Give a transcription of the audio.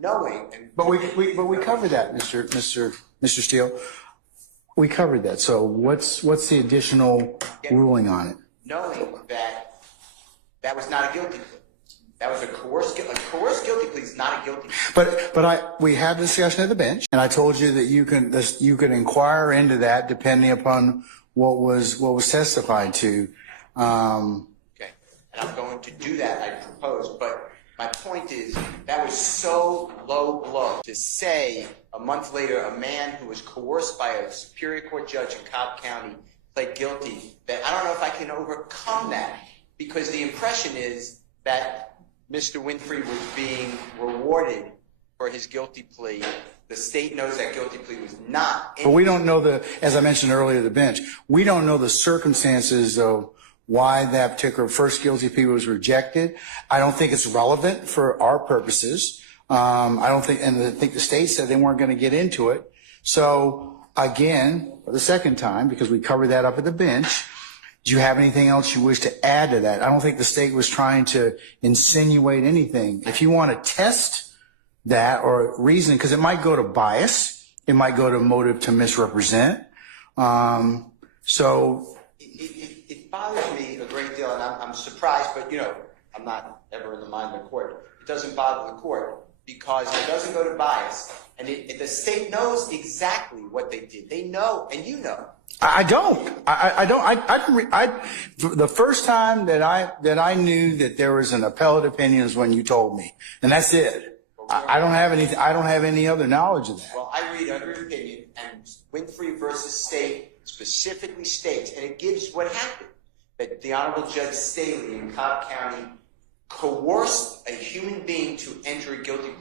knowing. But we covered that, Mr. Steele. We covered that. So what's the additional ruling on it? Knowing that that was not a guilty plea. That was a coerced guilty plea is not a guilty plea. But we had a discussion at the bench, and I told you that you can inquire into that depending upon what was testified to. Okay, and I'm going to do that. I proposed, but my point is that was so low blow to say a month later a man who was coerced by a Superior Court judge in Cobb County pled guilty. That I don't know if I can overcome that, because the impression is that Mr. Winfrey was being rewarded for his guilty plea. The state knows that guilty plea was not. But we don't know as I mentioned earlier, the bench, we don't know the circumstances of why that particular first guilty plea was rejected. I don't think it's relevant for our purposes. I think the state said they weren't going to get into it. So again, for the second time, because we covered that up at the bench, do you have anything else you wish to add to that? I don't think the state was trying to insinuate anything. If you want to test that or reason, because it might go to bias, it might go to motive to misrepresent. So it bothers me a great deal, and I'm surprised, but I'm not ever in the mind of the court. It doesn't bother the court because it doesn't go to bias, and the state knows exactly what they did. They know, and you know. I don't. The first time that I knew that there was an appellate opinion is when you told me, and that's it. I don't have any other knowledge of that. Well, I read under opinion, and Winfrey versus State specifically states, and it gives what happened, that the Honorable Judge Staley in Cobb County coerced a human being to enter a guilty plea.